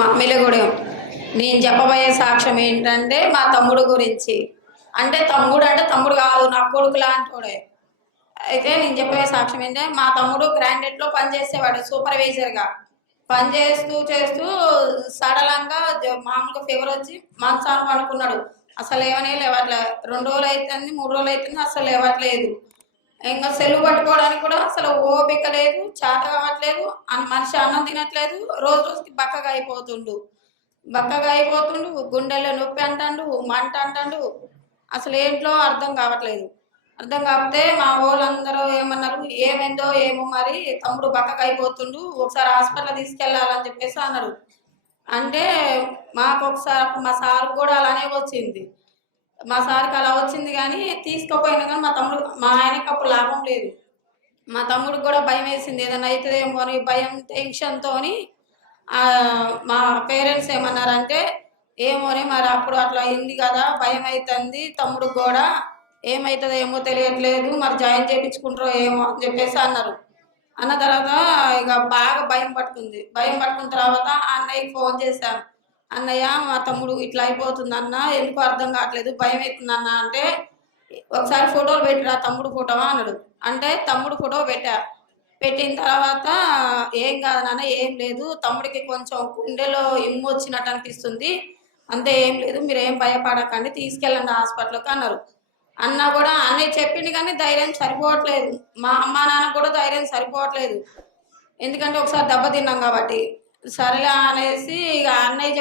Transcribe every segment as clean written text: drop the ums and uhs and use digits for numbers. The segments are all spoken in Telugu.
మామిలగూడెం. నేను చెప్పబోయే సాక్ష్యం ఏంటంటే మా తమ్ముడు గురించి. అంటే తమ్ముడు కాదు, నా కొడుకు లాంటోడే. అయితే నేను చెప్పే సాక్ష్యం ఏంటంటే మా తమ్ముడు గ్రాండెట్లో పనిచేసేవాడు సూపర్వైజర్గా. పని చేస్తూ చేస్తూ సడలంగా మామూలుగా ఫీవర్ వచ్చి మంచాన పడుకున్నాడు. అసలు ఏమనే లేవట్లే. 2 రోజులు అవుతుంది, 3 రోజులు అవుతుంది, అసలు లేవట్లేదు. ఇంకా సెల్లు పట్టుకోవడానికి కూడా అసలు ఓపిక లేదు, చేత కావట్లేదు. మనిషి అన్నం తినట్లేదు. రోజు రోజుకి బక్కగా అయిపోతుండు. గుండెల్లో నొప్పి అంటాడు, మంట అంటాడు. అసలు ఏంట్లో అర్థం కావట్లేదు. అర్థం కాకపోతే మా వాళ్ళందరూ ఏమన్నారు, ఏమైందో ఏమో మరి తమ్ముడు బక్కగా అయిపోతుండు, ఒకసారి హాస్పిటల్ తీసుకెళ్ళాలని చెప్పేసి అన్నారు. అంటే మాకు ఒకసారి మా సార్ కూడా అలానే వచ్చింది. మా సార్కి అలా వచ్చింది కానీ తీసుకోపోయినా కానీ మా ఆయనకి అప్పుడు లాభం లేదు. మా తమ్ముడికి కూడా భయం వేసింది, ఏదైనా అవుతుందేమో అని భయం టెన్షన్తో. మా పేరెంట్స్ ఏమన్నారంటే, ఏమోని మరి అప్పుడు అట్లా అయింది కదా, భయం అవుతుంది తమ్ముడికి కూడా, ఏమవుతుందో ఏమో తెలియట్లేదు, మరి జాయిన్ చేయించుకుంటారో ఏమో అని చెప్పేసి అన్నారు. అన్న తర్వాత ఇక బాగా భయం పట్టుకున్న తర్వాత అన్నయ్యకి ఫోన్ చేశాను. అన్నయ్య, మా తమ్ముడు ఇట్లా అయిపోతుంది అన్న, ఎందుకు అర్థం కావట్లేదు, భయం అవుతుంది అన్న అంటే, ఒకసారి ఫోటోలు పెట్టిరా తమ్ముడు ఫోటో అన్నాడు. అంటే తమ్ముడు ఫోటో పెట్టిన తర్వాత, ఏం కాదు నాన్న, ఏం లేదు, తమ్ముడికి కొంచెం గుండెలో ఇమ్ము వచ్చినట్టు అనిపిస్తుంది, అంతే, ఏం లేదు, మీరు ఏం భయపడకండి, తీసుకెళ్ళండి హాస్పిటల్కి అన్నారు. అన్న కూడా అన్నయ్య చెప్పింది కానీ ధైర్యం సరిపోవట్లేదు. మా అమ్మ నాన్న కూడా ధైర్యం సరిపోవట్లేదు, ఎందుకంటే ఒకసారి దెబ్బతిన్నాం కాబట్టి. సరేలే అనేసి ఇక అన్నయ్య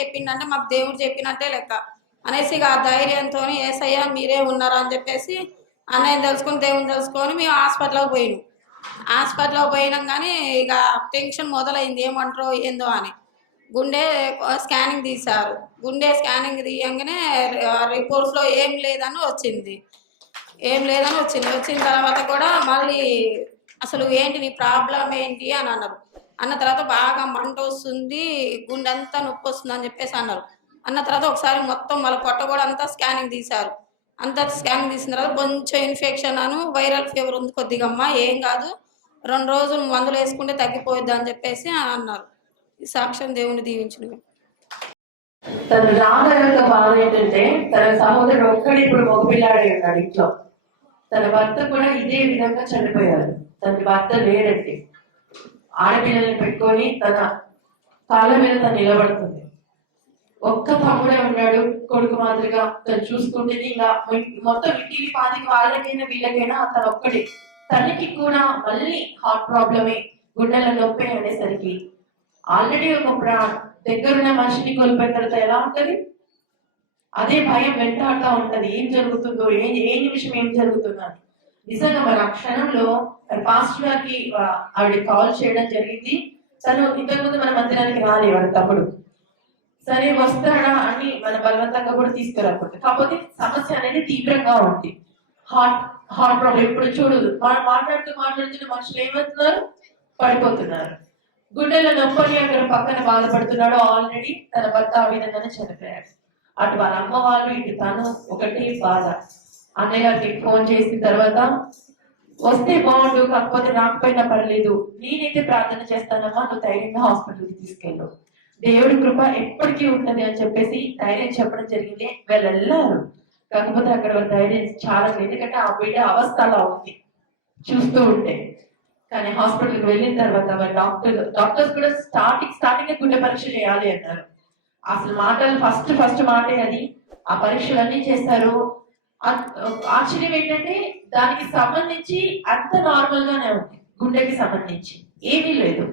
చెప్పిండంటే మాకు దేవుడు చెప్పినట్టే లెక్క అనేసి ఇక ఆ ధైర్యంతో, ఏసయ్య మీరే ఉన్నారా అని చెప్పేసి అన్నయ్యని తెలుసుకొని దేవుని తెలుసుకొని మేము హాస్పిటల్కి పోయినాం. కానీ ఇక టెన్షన్ మొదలైంది, ఏమంటారో ఏందో అని. గుండె స్కానింగ్ తీశారు. గుండె స్కానింగ్ తీయంగానే రిపోర్ట్స్లో ఏం లేదని వచ్చింది. వచ్చిన తర్వాత కూడా మళ్ళీ అసలు ఏంటి నీ ప్రాబ్లం ఏంటి అని అన్నారు. అన్న తర్వాత బాగా మంట వస్తుంది, గుండె అంతా నొప్పి వస్తుంది అని చెప్పేసి అన్నారు. అన్న తర్వాత ఒకసారి మొత్తం వాళ్ళ పొట్ట కూడా అంతా స్కానింగ్ తీశారు. స్కానింగ్ తీసిన తర్వాత కొంచెం ఇన్ఫెక్షన్ వైరల్ ఫీవర్ ఉంది కొద్దిగమ్మా, ఏం కాదు, 2 రోజులు మందులు వేసుకుంటే తగ్గిపోద్ది అని చెప్పేసి అన్నారు. ఈ సాక్ష్యం దేవుని దీవించిన. తన రాధ యొక్క బాధ ఏంటంటే, తన సహోదరుడు ఒక్కడి ఇప్పుడు మగపిల్లాడే ఉన్నాడు ఇంట్లో. తన భర్త కూడా ఇదే విధంగా చనిపోయారు. తన భర్త లేడంటే ఆడపిల్లల్ని పెట్టుకొని తన కాళ్ళ మీద తను నిలబడుతుంది. ఒక్క తమ్ముడే ఉన్నాడు, కొడుకు మాదిరిగా తను చూసుకుంటుంది. ఇంకా మొత్తం ఇంటికి పాదికి వాళ్ళకైనా వీళ్ళకైనా తను ఒక్కడే. తనకి కూడా మళ్ళీ హార్ట్ ప్రాబ్లమే, గుండెల నొప్పి అనేసరికి ఆల్రెడీ ఒక దగ్గరున్న మనిషిని కోల్పోయిన తర్వాత ఎలా ఉంటది, అదే భయం వెంటాడుతూ ఉంటది. ఏం జరుగుతుందో, ఏ నిమిషం ఏం జరుగుతుందో. నిజంగా మరి ఆ క్షణంలో పాస్టర్ గారికి ఆవిడ కాల్ చేయడం జరిగింది. తను ఇంతకుముందు మన మందిరానికి రాలేవాడు తమ్ముడు. సరే వస్తాడా అని మన బలవంతంగా కూడా తీసుకురాకూడదు. కాకపోతే సమస్య అనేది తీవ్రంగా ఉంది. Heart problem. ఇప్పుడు చూడు, మాట్లాడుతున్న మనుషులు ఏమవుతున్నారు, పడిపోతున్నారు. గుండెల నొప్పి అక్కడ పక్కన బాధపడుతున్నాడు. ఆల్రెడీ తన భర్త ఆ విధంగానే చనిపోయాడు. అటు వాళ్ళ అమ్మ వాళ్ళు, ఇటు తను ఒకటే బాధ. అన్నయ్య గారికి ఫోన్ చేసిన తర్వాత, వస్తే బాగుండు, కాకపోతే రాకపోయినా పర్లేదు, నేనైతే ప్రార్థన చేస్తానమ్మా, నువ్వు ధైర్యంగా హాస్పిటల్కి తీసుకెళ్ళు, దేవుడి కృప ఎప్పటికీ ఉంటది అని చెప్పేసి ధైర్యం చెప్పడం జరిగింది. వాళ్ళు వెళ్ళారు. కాకపోతే అక్కడ వాళ్ళ ధైర్యం చాలా, ఎందుకంటే ఆ బిడ్డ అవస్థ అలా ఉంది చూస్తూ ఉంటే. కానీ హాస్పిటల్కి వెళ్ళిన తర్వాత వాళ్ళ డాక్టర్స్ కూడా స్టార్టింగ్ గుండె పరీక్ష చేయాలి అన్నారు. అసలు మాటలు ఫస్ట్ మాటే అది. ఆ పరీక్షలు అన్ని చేస్తారు. ఆశ్చర్యం ఏంటంటే దానికి సంబంధించి అంత నార్మల్ గానే ఉంది. గుండెకి సంబంధించి ఏమీ లేదు.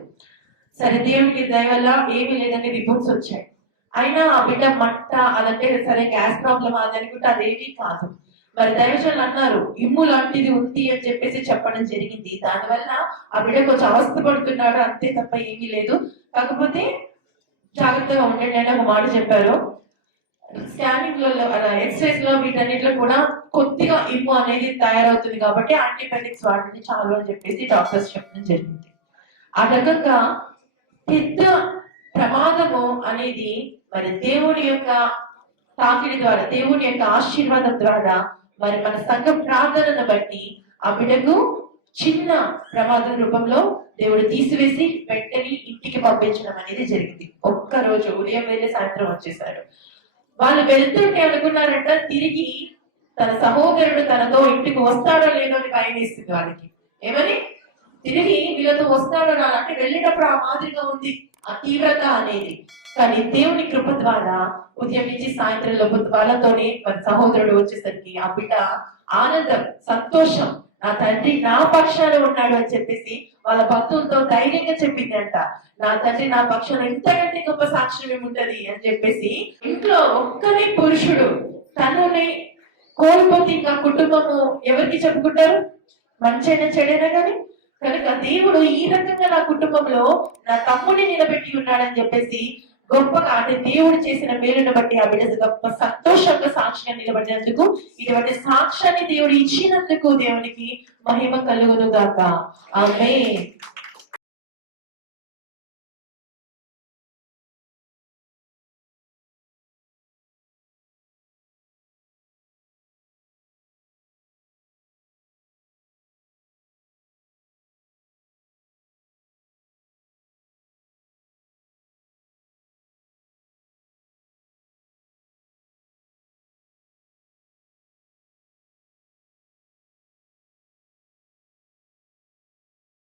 సరే, దేవుడికి దయ వల్ల ఏమీ లేదని రిపోర్ట్స్ వచ్చాయి. అయినా ఆ బిడ్డ మంట అదంటే సరే గ్యాస్ ప్రాబ్లం అది అనుకుంటే అదేమీ కాదు. మరి దైవజనులు అన్నారు, ఇమ్ము లాంటిది ఉంది అని చెప్పేసి చెప్పడం జరిగింది. దానివల్ల ఆ బిడ్డ కొంచెం అవస్థ పడుతున్నాడు, అంతే తప్ప ఏమీ లేదు. కాకపోతే జాగ్రత్తగా ఉండండి అని ఒక మాట చెప్పారు. స్కానింగ్ లో, ఎక్స్రేస్ లో, వీటన్నిటిలో కూడా కొద్దిగా ఇమ్ము అనేది తయారవుతుంది కాబట్టి యాంటీబయాటిక్స్ వాడండి చాలు అని చెప్పేసి డాక్టర్స్ చెప్పడం జరిగింది. ఆ రకంగా పెద్ద ప్రమాదము అనేది మరి దేవుని యొక్క తాకిడి ద్వారా, దేవుని యొక్క ఆశీర్వాదం ద్వారా, మరి మన సంఘ ప్రార్థనను బట్టి ఆ బిడ్డకు చిన్న ప్రమాదం రూపంలో దేవుడు తీసివేసి వెంటనే ఇంటికి పంపించడం అనేది జరిగింది. ఒక్కరోజు ఉదయం వెళ్ళి సాయంత్రం వచ్చేసారు. వాళ్ళు వెళ్తుంటే అనుకున్నారంట తిరిగి తన సహోదరుడు తనతో ఇంటికి వస్తాడో లేదో అని భయం వేస్తుంది వాళ్ళకి. ఏమని తిరిగి వీళ్ళతో వస్తాడో రాడు అంటే వెళ్ళేటప్పుడు ఆ మాదిరిగా ఉంది ఆ తీవ్రత అనేది. కానీ దేవుని కృప ద్వారా ఉదయం నుంచి సాయంత్రం లోపు వాళ్ళతోనే మన సహోదరుడు వచ్చేసరికి ఆ బిడ్డ ఆనందం, సంతోషం, నా తండ్రి నా పక్షాన ఉన్నాడు అని చెప్పేసి వాళ్ళ బంధువులతో ధైర్యంగా చెప్పింది అంట. నా తండ్రి నా పక్షాన ఇంతకంటే గొప్ప సాక్ష్యం ఏముంటది అని చెప్పేసి. ఇంట్లో ఒక్కనే పురుషుడు తనని కోల్పోతే ఇంకా కుటుంబము ఎవరికి చెప్పుకుంటారు? మంచైనా చెడైనా కానీ. కనుక దేవుడు ఈ రకంగా నా కుటుంబంలో నా తమ్ముడిని నిలబెట్టి ఉన్నాడని చెప్పేసి గొప్పగా అంటే దేవుడు చేసిన మేలును బట్టి ఆ బిడ్డ గొప్ప సంతోషంగా సాక్షిగా నిలబడినందుకు, ఇటువంటి సాక్ష్యాన్ని దేవుడు ఇచ్చినందుకు దేవునికి మహిమ కలుగును గాక. ఆమేన్.